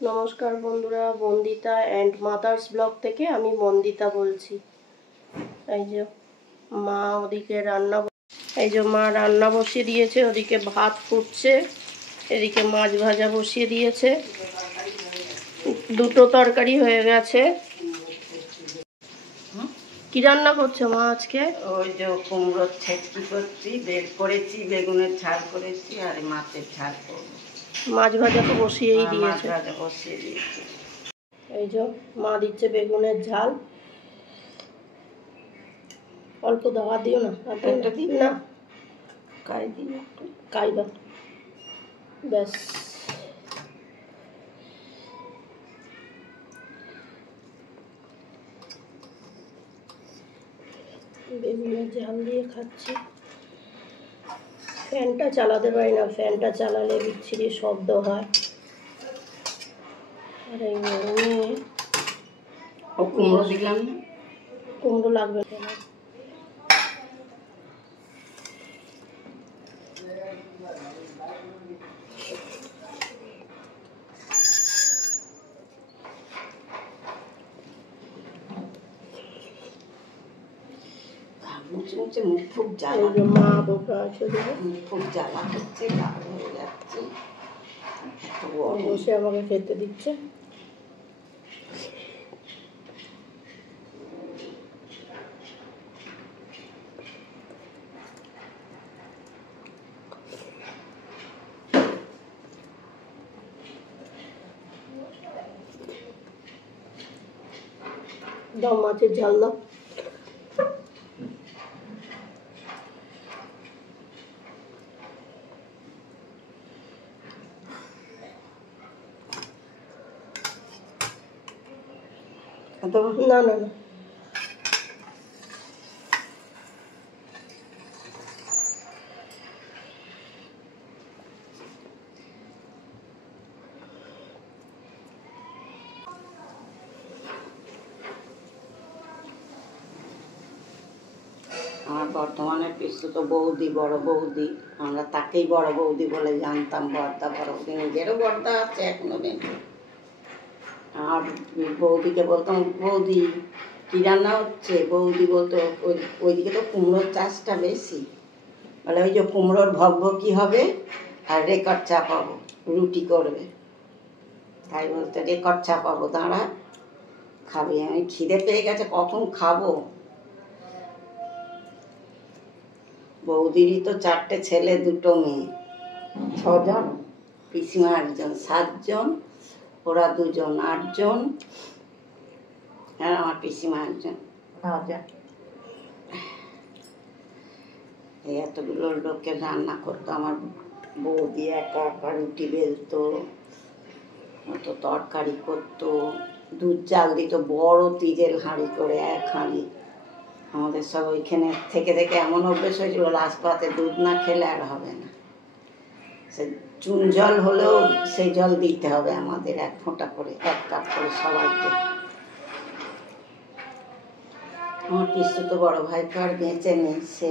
নমস্কার বন্ধুরা, Bandita and mother's blog থেকে আমি বন্দিতা বলছি। এই যে মা ওদিকে রান্না বসিয়ে দিয়েছে, ওদিকে ভাত ফুটছে, এদিকে মাছ ভাজা বসিয়ে দিয়েছে, দুটো তরকারি হয়ে গেছে। কি রান্না করছো মা আজকে? ওই যে কুমড়োর ছেঁচকি করছি, বের করেছি, বেগুনের ঝাল করেছি আর মাছের ঝাল করবো। মাছ ভাজা তো বসিয়েই দিয়েছে। মাছ ভাজা বসিয়ে দিয়েছি। এই যে মা দিচ্ছে বেগুনের ঝাল। অল্প দাওয়া দিও না, একটা দিই না কাই দিই, কাই দাও ব্যাস। বেগুনের ঝাল দিয়ে খাচ্ছি। ফ্যানটা চালাতে পারি না, ফ্যানটা চালালে বিচ্ছিরি শব্দ হয়। আর এই গরমে কুমড়ো দিলাম, কুমড়ো লাগবে কেন? মুখ খুব জ্বালা, মা বোকা আছে, খুব জ্বালা হচ্ছে, লাল হয়ে যাচ্ছে, বসে আমাকে খেতে দিচ্ছে। দাও মাছের ঝাল দাও। না না না, আমার বর্তমানে পিস্তু তো বৌদি, বড় বৌদি, আমরা তাকেই বড় বৌদি বলে জানতাম। বর্দা বড় বৌদি, নিজেরও বর্দা আছে এখনো দিন। আর বৌদিকে বলতাম, বৌদি কী রান্না হচ্ছে? বৌদি বলতো ওইদিকে তো কুমড়োর চাষটা বেশি, বলে ওই যে কুমড়োর ভকভকি হবে আর রেকর্ড চাপাবো, রুটি করবে। তাই বলতে রেকর্ড চাপাবো, দাঁড়া খাবি। আমি খিদে পেয়ে গেছে, কখন খাবো। বৌদিরই তো 4টে ছেলে 2টো মেয়ে, 6 জন, পিসিমা 1 জন, 7 জন, ওরা 2 জন, 8 জন, আর আমার পিসিমা 1 জন। এই এতগুলো লোকের রান্না করতো আমার বৌদি, একা একা রুটি বেলতো, অত তরকারি করতো, দুধ চাল দিত বড় তিরের হাঁড়ি করে, 1 হাঁড়ি। আমাদের সব ওইখানে থেকে থেকে এমন অভ্যেস হয়েছিল, লাস্ট পাতে দুধ না খেলে আর হবে না। সে চুন জল হলেও সেই জল দিতে হবে আমাদের, 1 ফোঁটা করে, 1 কাপ করে সবাইকে। আমার পিসু তো বড় ভাই তো আর বেঁচে নেই, সে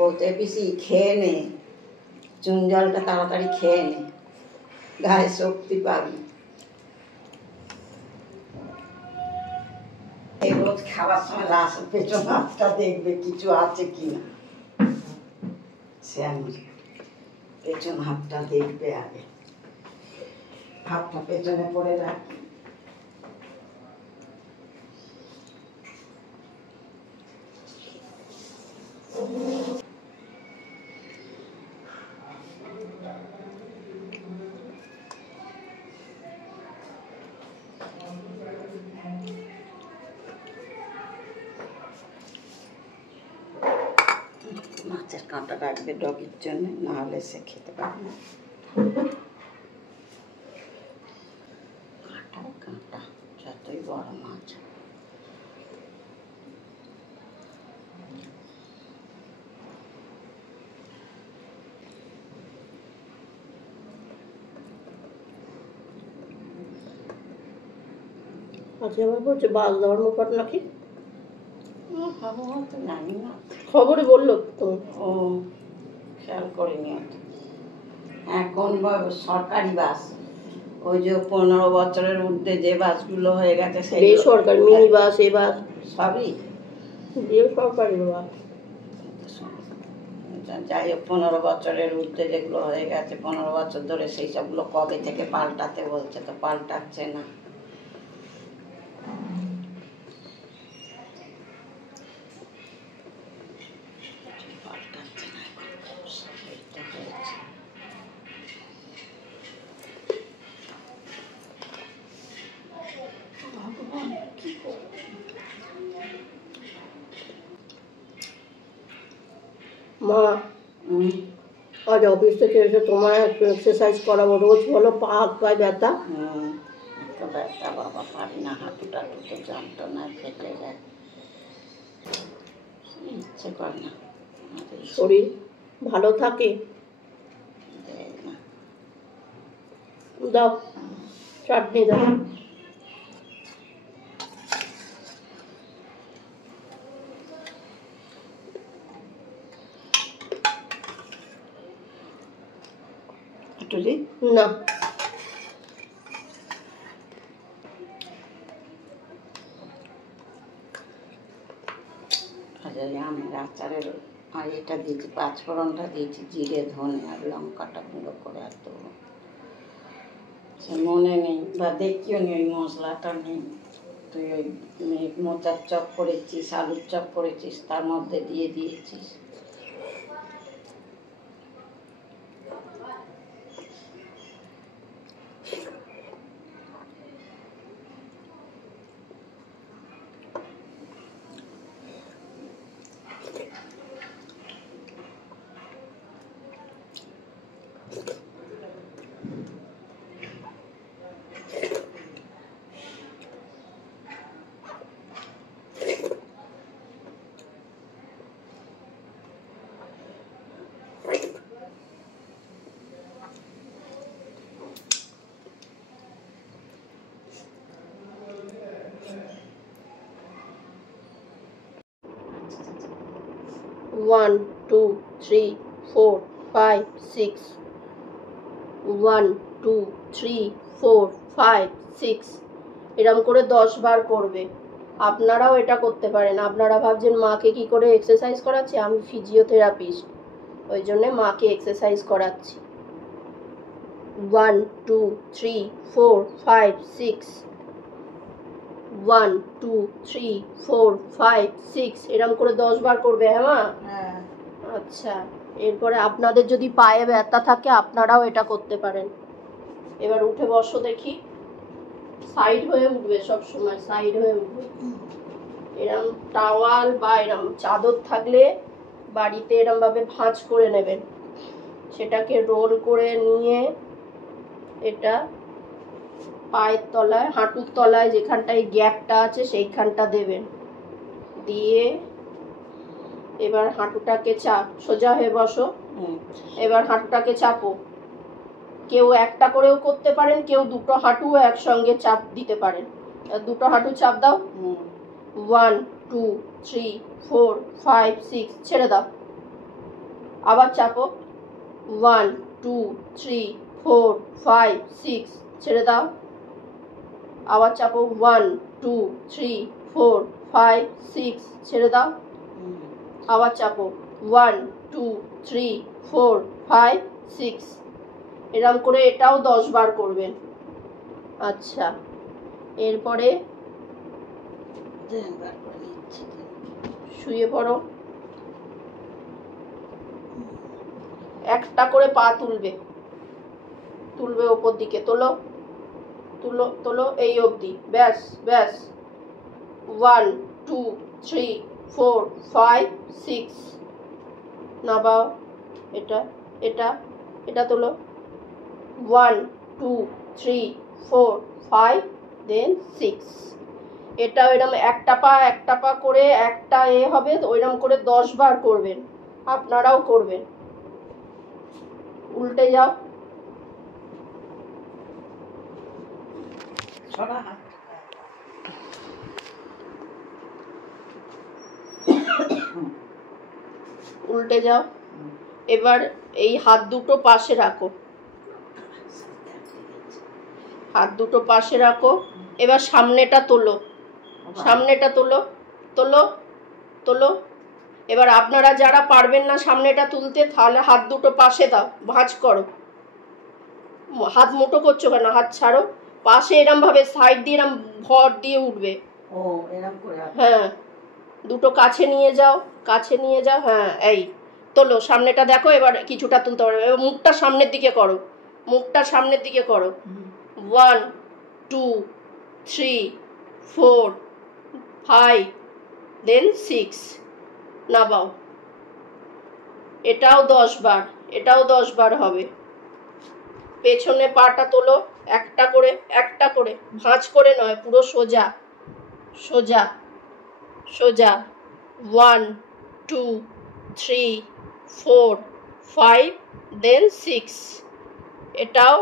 বলতে পিসি খেয়ে নে, চুন জলটা তাড়াতাড়ি খেয়ে নে, গায়ে শক্তি পাবি। রোজ খাবার সময় লাস্ট পেছন হাতটা দেখবে কিছু আছে কিনা, সে আমি পেছন হাতটা দেখবে আগে, হাতটা পেছনে পড়ে রাখি। মাছের কাঁটা রাখবে ডগির জন্য, নাহলে সে খেতে পারে না। কাঁটা যতই বড় মাছ। আজকে আবার বলছে বাস ধর্মঘট নাকি? জানি না, খবরে বললো তো। ও খেয়াল করিনি। এখন সরকারি বাস, ওই যে 15 বছরের ঊর্ধ্বে যে বাসগুলো হয়ে গেছে সেই বেসরকারি মিনি বাস এ বাস সবই বেসরকারি বাস। যাই হোক 15 বছরের ঊর্ধ্বে যেগুলো হয়ে গেছে 15 বছর ধরে সেই সবগুলো কবে থেকে পাল্টাতে বলছে, তো পাল্টাচ্ছে না। মা আজ অফিস থেকে এসে তোমায় একটু এক্সারসাইজ করাবো, রোজ বলো পা হাত পায়ে ব্যথা। তো ব্যথা বাবা, পারি না, হাঁটু টাটুতে যন্ত্রণা ফেটে যায়, ইচ্ছে করে না। শরীর ভালো থাকে। দাও চাটনি দাও। না আমের আচারের আর এটা দিয়েছি, পাঁচফোড়নটা দিয়েছি, জিরে ধনে আর লঙ্কাটা গুঁড়ো করে, আর তো সে মনে নেই বা দেখিও নি, ওই মশলাটা নেই। তুই ওই মোচার চপ করেছিস, আলুর চপ করেছিস, তার মধ্যে দিয়ে দিয়েছিস। One two three four five six, 1 2 3 4 5 6, এরম করে 10 বার করবে। আপনারাও এটা করতে পারেন। আপনারা ভাবছেন মাকে কি করে এক্সারসাইজ করাচ্ছি, আমি ফিজিওথেরাপিস্ট, ওই জন্যে মাকে এক্সারসাইজ করাচ্ছি। 1 2 3 4 5 6, 1 2 3 4 5 6, এরম করে 10 বার করবে। হ্যাঁ মা? আচ্ছা, এরপরে আপনাদের যদি পায়ে ব্যথা থাকে আপনারাও এটা করতে পারেন। এবার উঠে বসো দেখি, সাইড হয়ে উঠবে, সব সময় সাইড হয়ে উঠবে। এরম টাওয়াল বা এরম চাদর থাকলে বাড়িতে এরম ভাবে ভাঁজ করে নেবেন, সেটাকে রোল করে নিয়ে এটা পায়ের তলায়, হাঁটুর তলায় যেখানটায় গ্যাপটা আছে সেইখানটা দেবেন, দিয়ে এবার হাঁটুটাকে চাপ, সোজা হয়ে বসো। এবার হাঁটুটাকে চাপো। কেউ একটা করেও করতে পারেন, কেউ দুটো হাঁটুও একসঙ্গে চাপ দিতে পারেন। দুটো হাঁটু চাপ দাও। 1 2 3 4 5 6, ছেড়ে দাও। আবার চাপো। 1 2 3 4 5 6, ছেড়ে দাও। আবার চাপো। 1 2 3 4 5 6, ছেড়ে দাও। আবার চাপো। 1 2 3 4 5 6, এরকম করে এটাও 10 বার করবেন। আচ্ছা, এরপরে শুয়ে পড়ো। একটা করে পা তুলবে, তুলবে ওপর দিকে, তোলো তুলো তোলো, এই অবধি, ব্যাস ব্যাস। 1 2 3 4 5 6, নাবাও। এটা এটা এটা তোলো। 1 2 3 4 5, দেন 6। এটা ওইরকম একটা পা করে একটা হবে, ওইরকম করে 10 বার করবেন। আপনারাও করবেন। উল্টে যাও। উল্টে যাও। এবার এই হাত দুটো পাশে রাখো, হাত দুটো পাশে রাখো। এবার সামনেটা তোলো, সামনেটা তোলো, তোলো, তোলো। এবার আপনারা যারা পারবেন না সামনেটা তুলতে, তাহলে হাত দুটো পাশে দাও, ভাঁজ করো। হাত মুঠো করছো কেন? হাত ছাড়ো। পাশে এরম ভাবে সাইড দিয়ে এরম ভর দিয়ে উঠবে। ও এরকম করে? হ্যাঁ, দুটো কাছে নিয়ে যাও, কাছে নিয়ে যাও। হ্যাঁ, এই তোলো, সামনেটা দেখো। এবার কিছুটা তুলতে পারবে। এবার মুখটা সামনের দিকে করো, মুখটা সামনের দিকে করো। 1 2 3 4 5 দেন 6 নামাও। এটাও 10 বার, এটাও 10 বার হবে। পেছনে পাটা তোলো, একটা করে, একটা করে, ভাঁজ করে নয়, পুরো সোজা, সোজা, সোজা। 1 2 3 4 5 দেন 6। এটাও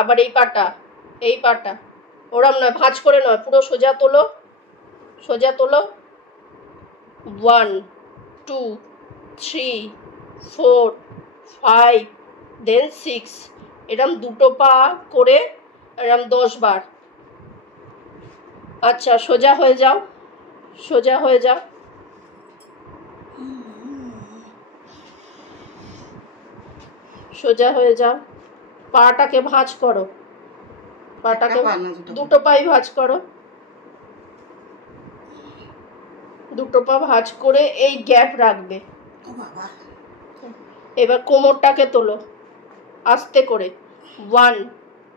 আবার এই পাটা, এই পাটা ওরম নয়, ভাঁজ করে নয়, পুরো সোজা তোলো, সোজা তোলো। 1 2 3 4 5 দেন 6। এরম দুটো পা করে এরম 10 বার। আচ্ছা, সোজা হয়ে যাও, সোজা হয়ে যাও। সোজা হয়ে যাও। পাটাকে ভাঁজ করো, পাটাকে, দুটো পাই ভাঁজ করো, দুটো পা ভাঁজ করে এই গ্যাপ রাখবে। এবার কোমরটাকে তোলো আস্তে করে। 1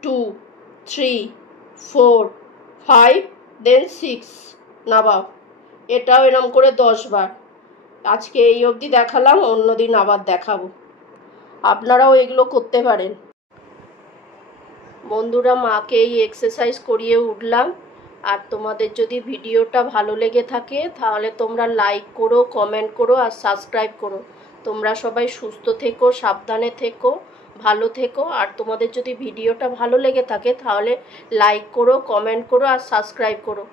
2 3 4 5 দেন 6 নামাও। এটাও এরম করে 10 বার। আজকে এই অবধি দেখালাম, অন্যদিন আবার দেখাবো। আপনারাও এগুলো করতে পারেন। বন্ধুরা, মাকে এই এক্সারসাইজ করিয়ে উঠলাম। আর তোমাদের যদি ভিডিওটা ভালো লেগে থাকে তাহলে তোমরা লাইক করো, কমেন্ট করো আর সাবস্ক্রাইব করো। তোমরা সবাই সুস্থ থেকো, সাবধানে থেকো, ভালো থেকো। আর তোমাদের যদি ভিডিওটা ভালো লেগে থাকে তাহলে লাইক করো, কমেন্ট করো আর সাবস্ক্রাইব করো।